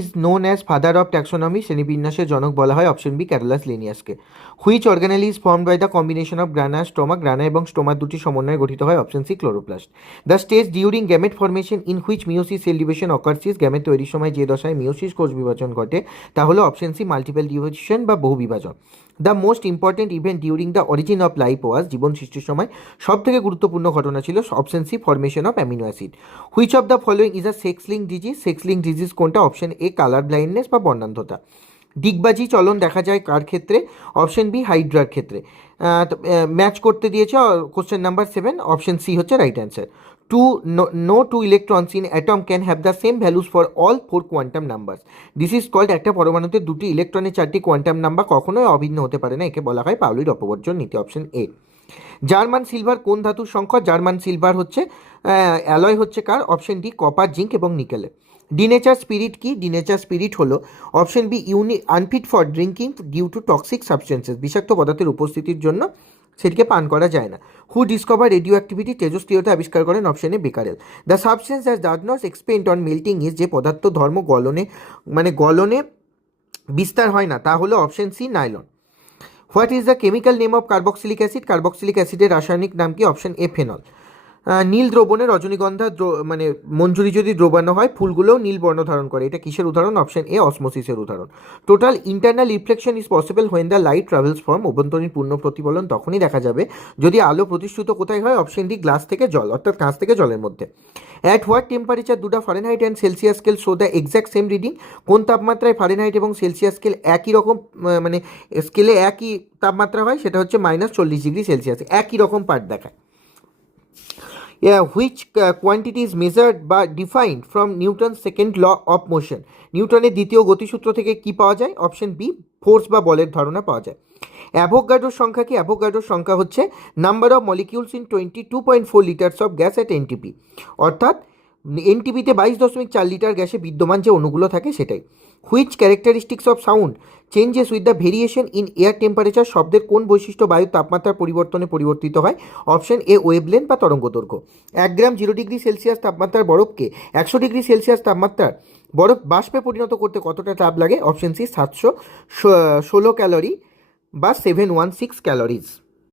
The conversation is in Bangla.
Is known as father of taxonomy, শ্রেণীবিন্যাসের জনক বলা হয় অপশন বি ক্যারোলাস লিনিয়াসকে। Which organelle is formed by the combination of grana stoma, grana এবং স্টোমার দুটি সমন্বয়ে গঠিত হয় option C chloroplast. The stage during gamete formation in which meiosis cell division occurs is, gamete তৈরির সময় যে দশায় মিওসিস কোষ বিভাজন ঘটে তা হলো অপশন সি মাল্টিপল ডিভিশন বা বহু বিভাজন। The most important event during the origin of life was, জীবন সৃষ্টির সময় সব থেকে গুরুত্বপূর্ণ ঘটনা ছিল option C formation of amino acid. Which of the following is a sex link disease, sex link disease কোনটা? অপশন এ কালার ব্লাইন্ডনেস বা বর্ণান্ধতা। ডিগবাজি চলন দেখা যায় কার ক্ষেত্রে? অপশন বি হাইড্রার ক্ষেত্রে। ম্যাচ করতে দিয়েছে কোশ্চেন নাম্বার 7, অপশন সি হচ্ছে right answer. No two electrons in atom can have the same values for all 4 quantum numbers. This is called, একটা পরমাণুতে দুটি ইলেকট্রনের 4টি কোয়ান্টাম নাম্বার কখনোই অভিন্ন হতে পারে না, একে বলা হয় পাউলির অপবর্জন নীতি, অপশন এ। জার্মান সিলভার কোন ধাতুর সংকর? জার্মান সিলভার হচ্ছে অ্যালয় হচ্ছে কার? অপশন ডি কপার, জিঙ্ক এবং নিকেলে। ডিনেচার স্পিরিট কি? ডিনেচার স্পিরিট হলো option B unfit for drinking due to toxic substances, বিষাক্ত পদার্থের উপস্থিতির জন্য সেটিকে পান করা যায় না। হু ডিসকভার রেডিও অ্যাক্টিভিটি, তেজস্ক্রিয়তা আবিষ্কার করেন? Option A Becquerel. The substance that does not expand on melting is, যে পদার্থ ধর্ম গলনে বিস্তার হয় না তা হলো option C nylon. What is the chemical name of carboxylic acid, carboxylic অ্যাসিডের রাসায়নিক নাম কি? Option A phenol. নীল দ্রবণে রজনীগন্ধা মঞ্জুরি যদি দ্রবানো হয় ফুলগুলোও নীল বর্ণ ধারণ করে, এটা কিসের উদাহরণ? অপশন এ অসমোসিসের উদাহরণ। Total internal reflection is possible when the light travels from, অভ্যন্তরীণ পূর্ণ প্রতিফলন তখনই দেখা যাবে যদি আলো প্রতিশ্রুত কোথায় হয়? অপশন ডি গ্লাস থেকে জল, অর্থাৎ কাঁচ থেকে জলের মধ্যে। অ্যাট হোয়াট টেম্পারেচার দুটা Fahrenheit and Celsius scale show the exact same reading, কোন তাপমাত্রায় ফারেনহাইট এবং সেলসিয়াস স্কেল একই রকম স্কেলে একই তাপমাত্রা হয়? সেটা হচ্ছে -40 ডিগ্রি সেলসিয়াস, একই রকম পার্ট দেখায়। হুইচ কোয়ান্টিটি ইজ মেজার্ড বা defined from Newton second law of motion, নিউটনের দ্বিতীয় গতিসূত্র থেকে কি পাওয়া যায়? অপশন বি ফোর্স বা বলের ধারণা পাওয়া যায়। অ্যাভোগাড্রোর সংখ্যা কি? অ্যাভোগাড্রোর সংখ্যা হচ্ছে number of molecules in 22.4 litres of gas at NTP, অর্থাৎ এনটিপিতে 22.4 লিটার গ্যাসে বিদ্যমান যে অণুগুলো থাকে সেটাই। Which characteristics of sound changes with the variation in air temperature, শব্দের কোন বৈশিষ্ট্য বায়ুর তাপমাত্রার পরিবর্তনে পরিবর্তিত হয়? অপশন এ ওয়েভলেন্থ বা তরঙ্গ দৈর্ঘ্য। 1 গ্রাম 0 ডিগ্রি সেলসিয়াস তাপমাত্রার বরফকে 100 ডিগ্রি সেলসিয়াস তাপমাত্রার বরফ বাষ্পে পরিণত করতে কতটা তাপ লাগে? অপশন সি 716 ক্যালোরি বা 716 ক্যালোরিজ।